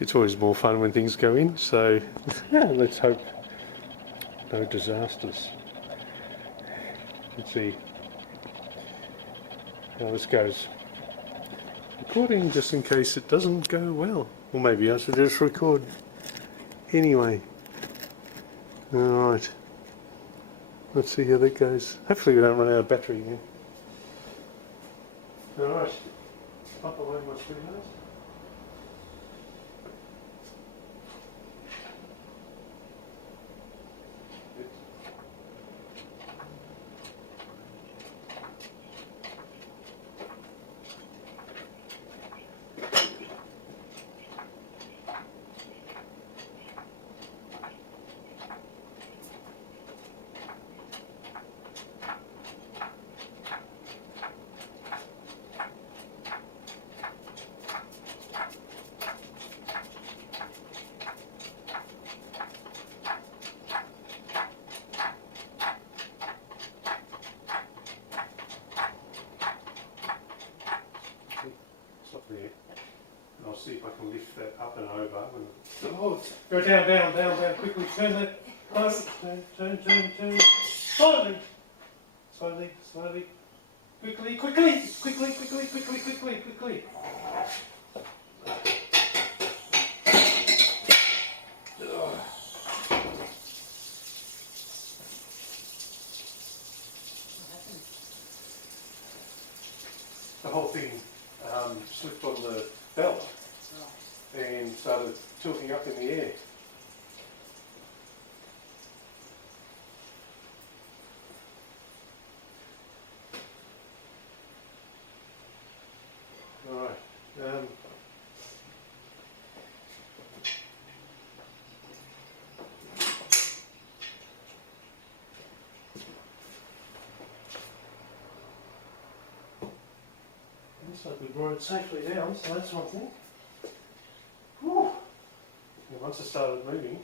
It's always more fun when things go in, so yeah, let's hope no disasters. Let's see how this goes. Recording just in case it doesn't go well. Or maybe I should just record anyway. Alright. Let's see how that goes. Hopefully we don't run out of battery then. Alright. Up away my sweetheart. Stop there. And I'll see if I can lift that up and over. Oh, go down, down, down, down. Quickly turn that. Turn. Slowly. Slowly. Quickly. The whole thing slipped on the belt and started tilting up in the air. Alright. Looks like we brought it safely down, so that's one thing. Whew. And once it started moving, it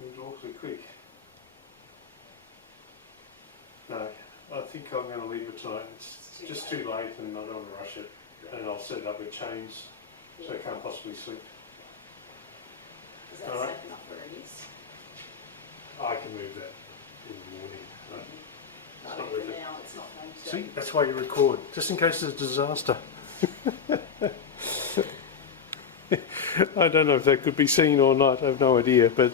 moved awfully quick. No, I think I'm going to leave it tonight. It's just too late and I don't want to rush it. And I'll set it up with chains so it can't possibly slip. Is that safe enough where it is? I can move that in the morning. No. I think for now it's not going to. See, that's why you record, just in case there's a disaster. I don't know if that could be seen or not, I have no idea, but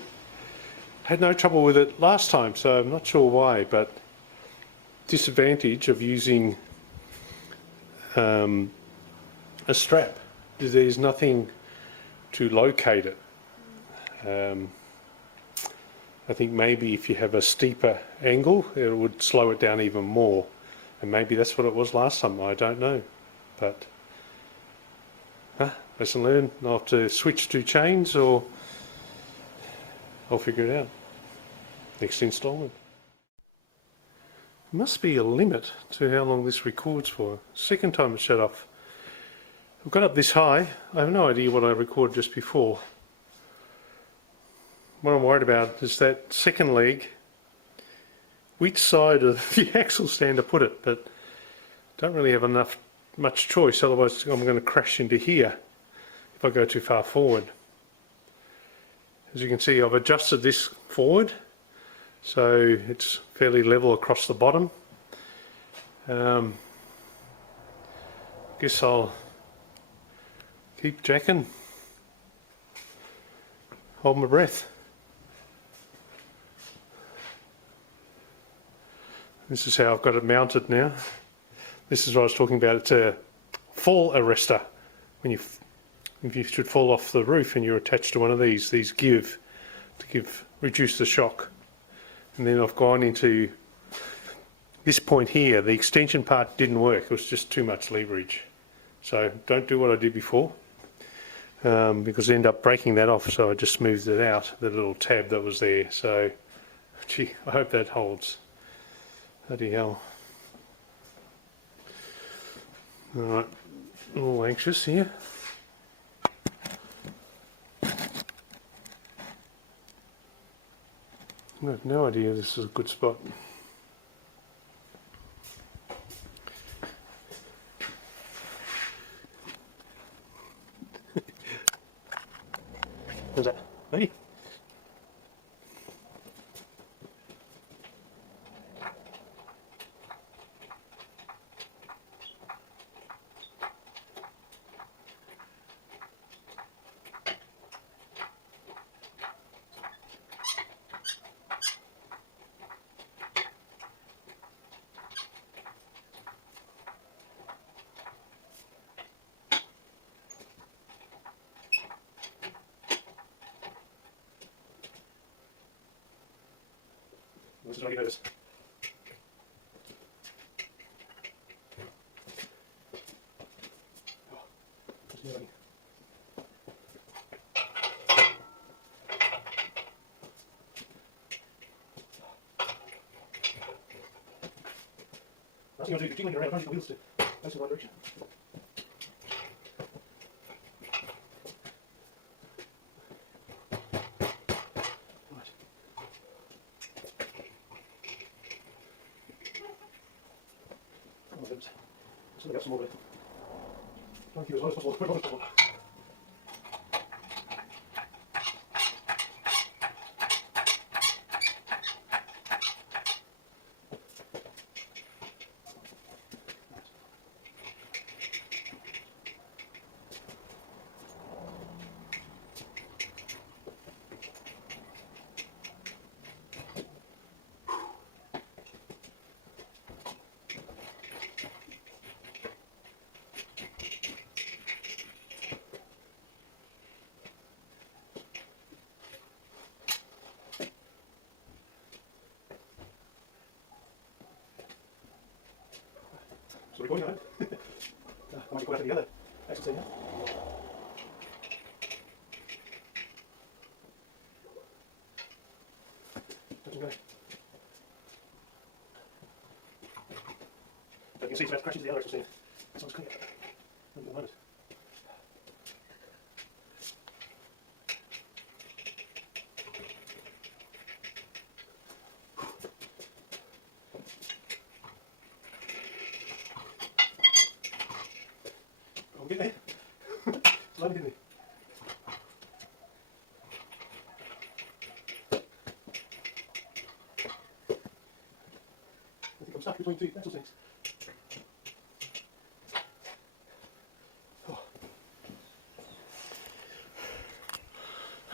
had no trouble with it last time, so I'm not sure why, but disadvantage of using a strap, there's nothing to locate it. I think maybe if you have a steeper angle, it would slow it down even more. And maybe that's what it was last time, I don't know. But, lesson learned, I'll have to switch to chains or I'll figure it out. Next instalment. There must be a limit to how long this records for. Second time it shut off. I've got up this high, I have no idea what I recorded just before. What I'm worried about is that second leg, which side of the axle stand to put it, but don't really have much choice, otherwise I'm going to crash into here if I go too far forward. As you can see, I've adjusted this forward so it's fairly level across the bottom. Guess I'll keep jacking, hold my breath. This is how I've got it mounted now. This is what I was talking about. It's a fall arrestor. If you should fall off the roof and you're attached to one of these reduce the shock. And then I've gone into this point here. The extension part didn't work. It was just too much leverage. So don't do what I did before, because I ended up breaking that off. So I just smoothed it out, the little tab that was there. So, gee, I hope that holds. Bloody hell. Alright, a little anxious here. I have no idea this is a good spot. How's that? Hey? This is what I get this. Last thing I'll do is jiggling around, I'm trying to get the wheels to face in the right direction. Right. Oh, that's something else more of it. Trying to keep as low as possible, as low as possible. So we're going on it. I might go after the other axle stand now. Touch and go. But you can see it's about to crash into the other axle stand. So it's clear. At the moment. I'll get there. Slowly get there. I think I'm stuck between two axle stands. Oh.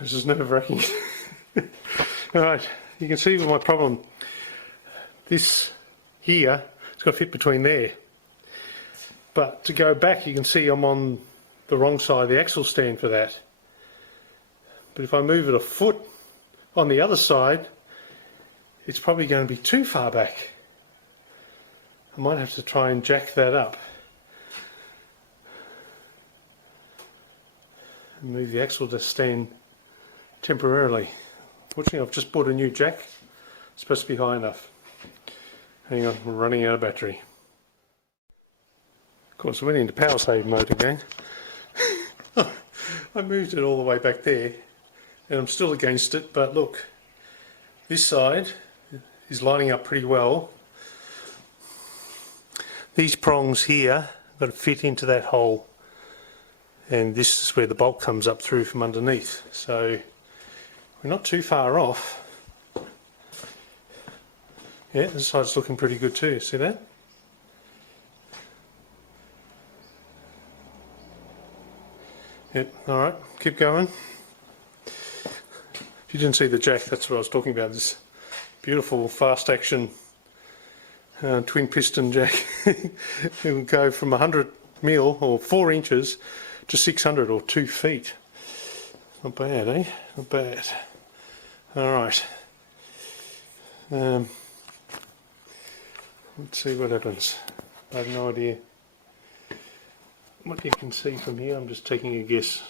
This is nerve-wracking. Alright, you can see my problem. This here, it's got to fit between there. But to go back, you can see I'm on the wrong side of the axle stand for that. But if I move it a foot on the other side, it's probably going to be too far back. I might have to try and jack that up. And move the axle to stand temporarily. Fortunately, I've just bought a new jack. It's supposed to be high enough. Hang on, we're running out of battery. Of course, I went into power save mode again. I moved it all the way back there and I'm still against it, but look, this side is lining up pretty well. These prongs here got to fit into that hole, and this is where the bolt comes up through from underneath, so we're not too far off. Yeah, this side's looking pretty good too, see that? Yep, alright, keep going. If you didn't see the jack, that's what I was talking about, this beautiful fast action twin piston jack. It will go from 100 mil or 4 inches to 600 or 2 feet. Not bad, eh? Not bad. Alright. Let's see what happens. I have no idea what you can see from here. I'm just taking a guess.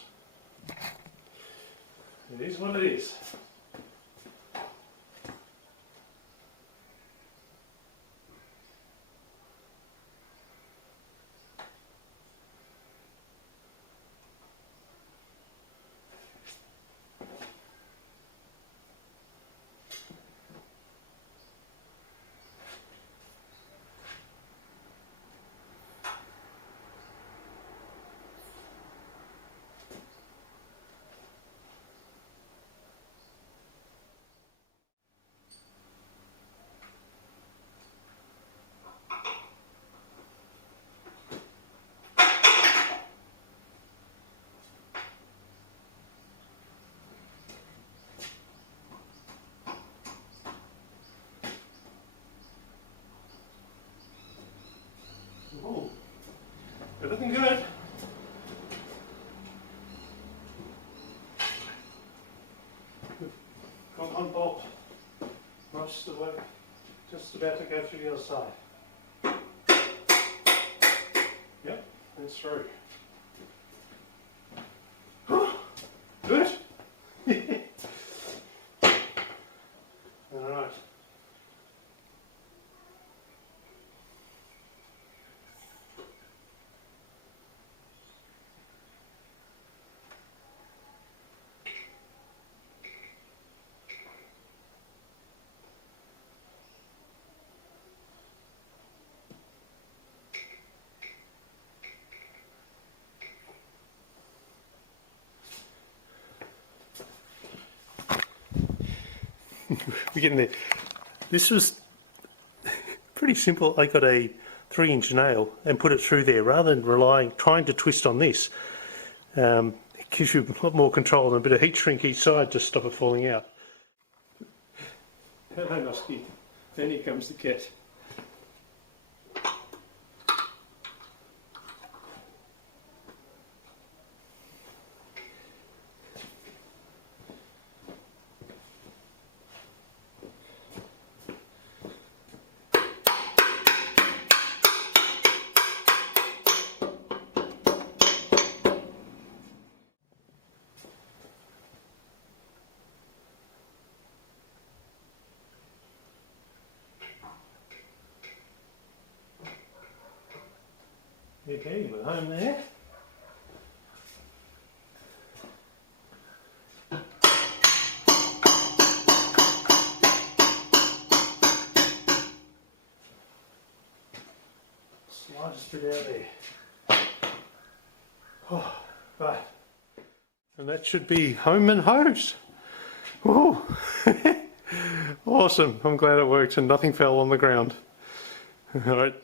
It is what it is. Everything good? Got one bolt. Most of the way, just about to go through the other side. Yep, that's through. Good. All right. We're getting there. This was pretty simple. I got a 3-inch nail and put it through there rather than trying to twist on this. It gives you a lot more control and a bit of heat shrink each side to stop it falling out. Hello, Nosky. Then here comes the cat. Okay, we're home there. Slide it straight out there. Oh, right. And that should be home and hosed. Whoa. Awesome. I'm glad it worked and nothing fell on the ground. All right.